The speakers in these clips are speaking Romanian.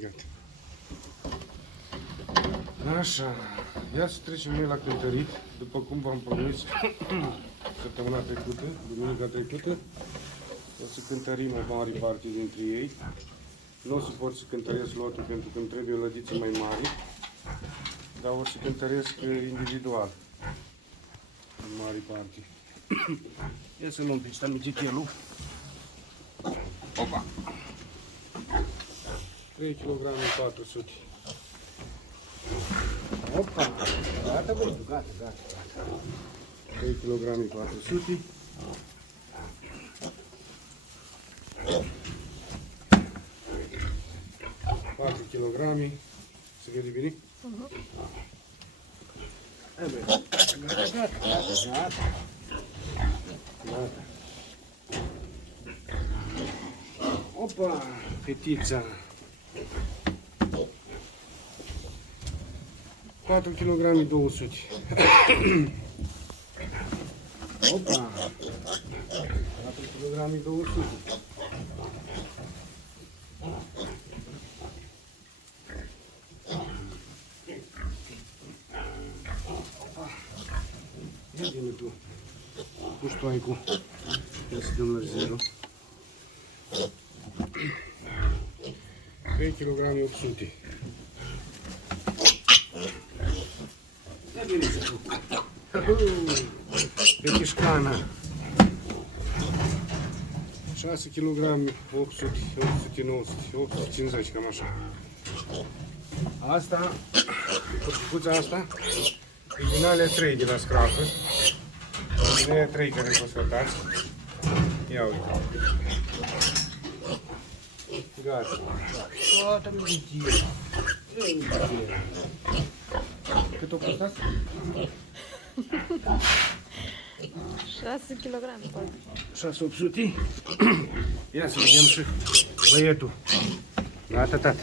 Gata. Așa, ia să trecem noi la cântărit, după cum v-am promis săptămâna trecută, duminica trecută. O să cântărim o mare parte dintre ei. Nu o să pot să cântăresc lotul pentru că îmi trebuie lădițe mai mari, dar o să cântăresc individual, în mare parte. Ia să luăm pe ăsta mititelul. Opa! 3 kg 400. Opa! Gata, băi, gata. 3 kg 400. Patru kilogrami. Se vede bine? Gata. Opa! Fetița! 4 kg 200. Opa! 4 kg 200. Ia vină tu. Cu ștoaicul. Ia să dăm la 0. 3 kg 800. Ia vină tu. Pe chișcana. 6 kg 800, 890, 850, cam așa. Asta, cuțicuța asta, e din alea 3 de la scrapă. Din alea 3 care vă sfătați. Ia uite. Gata. Toată mizitie. Cât o costat? 6 kg, poate. 600. Ia să vedem și băietul. Gata, tată.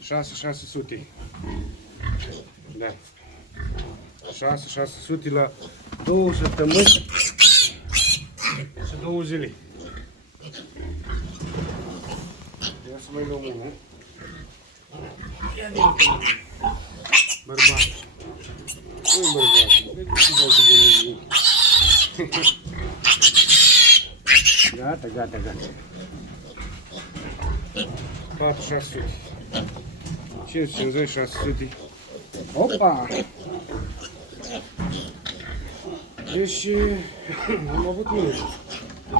600. Da. 600 la 2 săptămâni și 2 zile. Ia să mai luăm unul. Ia din bărbat. Ui, bărbat, de ce vă zic de nimic? Gata. 4600. 550, 600. Opa! Deci am avut minus.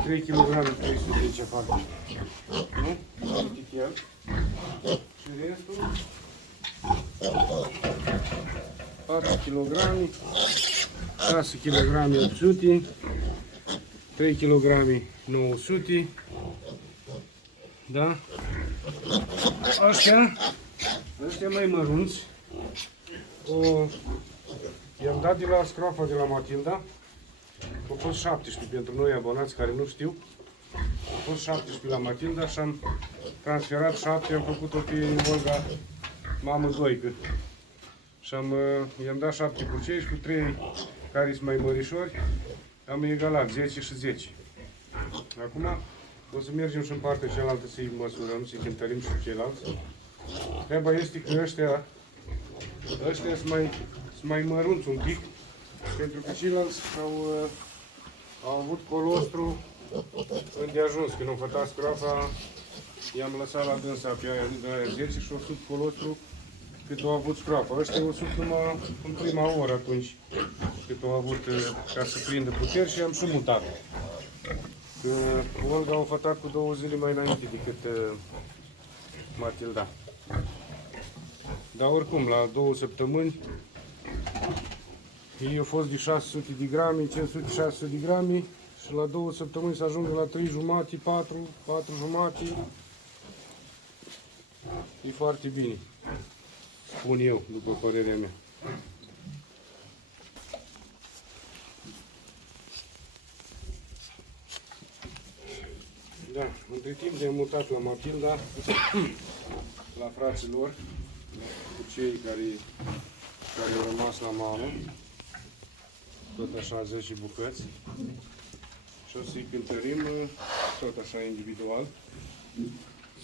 3 kg 300 ce fac. Nu? Citit el. Și restul 4 kg 6 kg 800 3 kg 900. Da? Ăștia mai mărunți. I-am dat de la scroafa de la Matilda. Au fost 17 pentru noi abonați care nu știu. Au fost 17 la Matilda și am transferat 7, am făcut-o pe Olga mamă doică. Și i-am dat 7 curcei și cu 3 care sunt mai mărișori am egalat 10 și 10. Acum o să mergem și în partea cealaltă să-i măsurăm, să-i cântărim și ceilalți. Treaba este că ăștia sunt mai mărunți un pic, pentru că ceilalți au avut colostru îndeajuns. Când am fătat scroafa, i-am lăsat la dânsa pe aia 10 și au sub colostru cât au avut scroapa. Ăștia o suc numai în prima oră atunci cât au avut ca să prindă puteri și am și mutat. Olga a fătat cu 2 zile mai înainte decât Matilda. Dar oricum, la 2 săptămâni, ei au fost de 600 de grame, 500-600 de grame și la 2 săptămâni să ajungă la 3 jumate, 4 jumate. E foarte bine, spun eu, după părerea mea. Da, între timp ne-am mutat la Matilda, la frații lor, cu cei care au rămas la mamă, tot așa 10 bucăți. Și o să-i cântărim tot așa individual,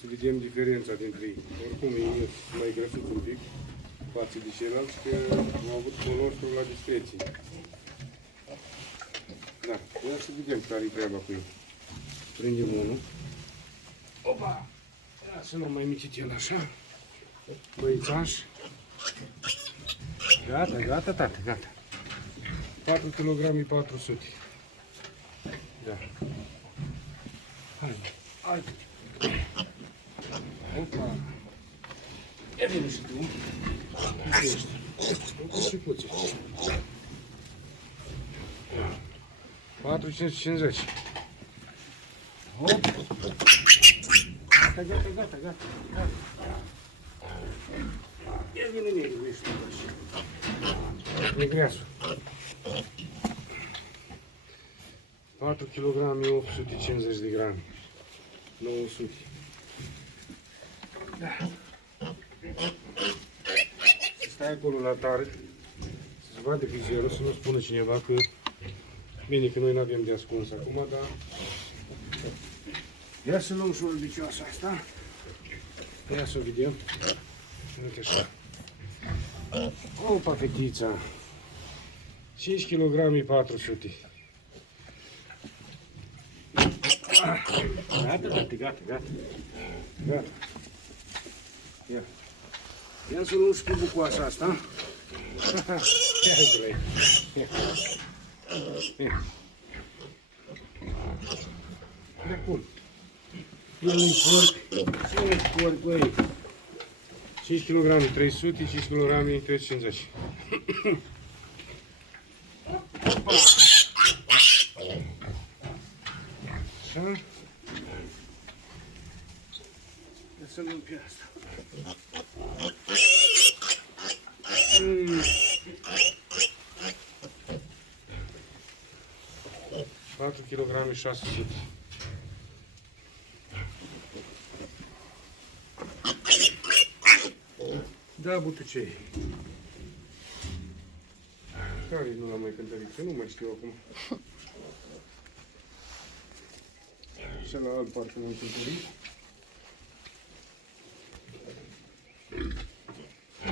să vedem diferența dintre ei. Oricum e mai grăsuț un pic față de ceilalți, că au avut colostru la discreție. Da, ia să vedem care-i treaba cu ei. Prindem unul. Opa! Ia să nu mai micit el așa. Băițaș. Gata, gata, tată, gata. 4 kg 400. Da. Hai, hai. Opa. Ia vine și tu. Uite ești. Uite și puțin. 450. Hop. Gata, gata, gata, gata. Ia vine negru, ești tu așa. Negreasul. 4 kg 850 de grame. 900. Da. Stai acolo la tare. Să se vadă vizierul, să nu spună cineva că... Bine că noi nu avem de ascuns acum, dar... Ia să luăm și o albicioasă asta. Ia să o vedem. Uite așa. Opa, fetița. 5 kg 400. Gata, gata, gata, gata. Gata. Ia. Ia să luăm și cu bucoasa asta. Ia, drăi. Ia. Ia. De cum? El nu-i porc. Ce nu-i porc, băi? 5 kg 300, 5 kg 350. Așa. Ia să luăm pe asta. 4 kg 600. Da, butucei. Care nu l-am mai cântărit? Că nu mai știu acum. Și la alt parcă m-am cântărit.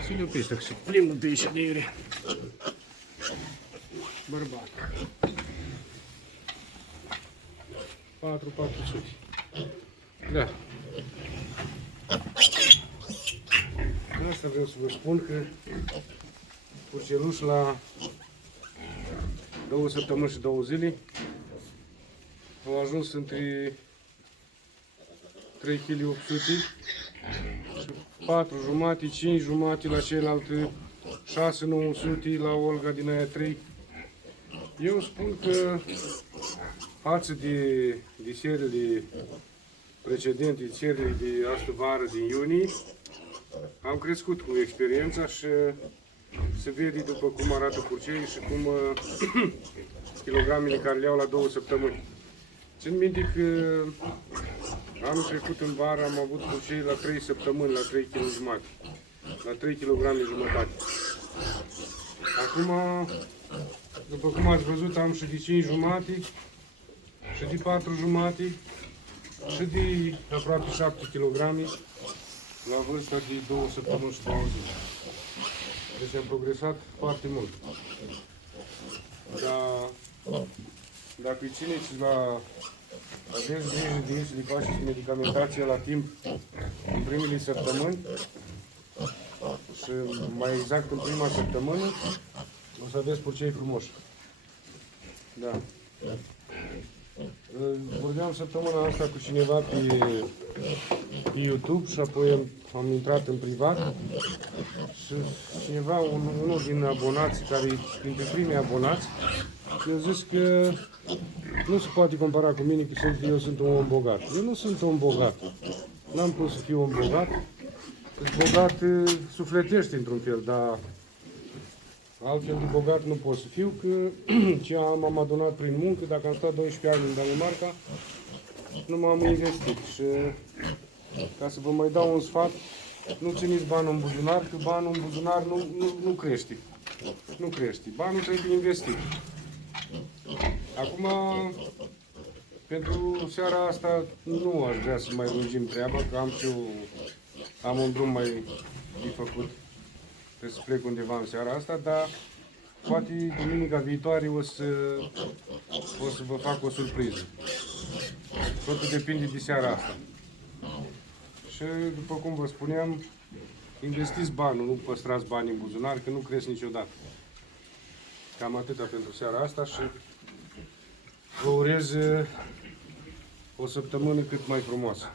Să le oprește, că se plimbă pe aici de iure. Bărbat. 400. Da. Asta vreau să vă spun că purceluș la 2 săptămâni și 2 zile au ajuns între 3 kg 800 și 4 jumate, 5 jumate la celelalte 6 900 la Olga din aia 3. Eu spun că față de seriile precedente, seriile de astă vară din iunie, am crescut cu experiența și se vede după cum arată purceii și cum kilogramele care le iau la 2 săptămâni. Țin minte că anul trecut în vară am avut purcei la 3 săptămâni, la 3 kg jumate, la 3 kg jumătate. Acum, după cum ați văzut, am și de 5 jumate, și de 4 jumate, și de aproape 7 kg la vârsta de 2 săptămâni și 2 zile. Deci am progresat foarte mult. Dar dacă îi țineți la... aveți grijă de ei să le faceți medicamentația la timp în primele săptămâni Și mai exact în prima săptămână o să aveți purcei frumoși. Da. Vorbeam săptămâna asta cu cineva pe YouTube și apoi am intrat în privat și cineva, unul din abonați, care dintre primii abonați, mi-a zis că nu se poate compara cu mine, că eu sunt un om bogat. Eu nu sunt un bogat. N-am pus să fiu un bogat. Sunt bogat sufletește într-un fel, dar altfel de bogat nu pot să fiu, că ce am adunat prin muncă, dacă am stat 12 ani în Danemarca, nu m-am investit. Și ca să vă mai dau un sfat, nu țineți banul în buzunar, că banul în buzunar nu crește. Nu crește. Banul trebuie investit. Acum, pentru seara asta nu aș vrea să mai lungim treaba, că am un drum mai de făcut. Trebuie să plec undeva în seara asta, dar poate duminica viitoare o să vă fac o surpriză. Totul depinde de seara asta. Și după cum vă spuneam, investiți banul, nu păstrați bani în buzunar, că nu cresc niciodată. Cam atâta pentru seara asta și vă urez o săptămână cât mai frumoasă.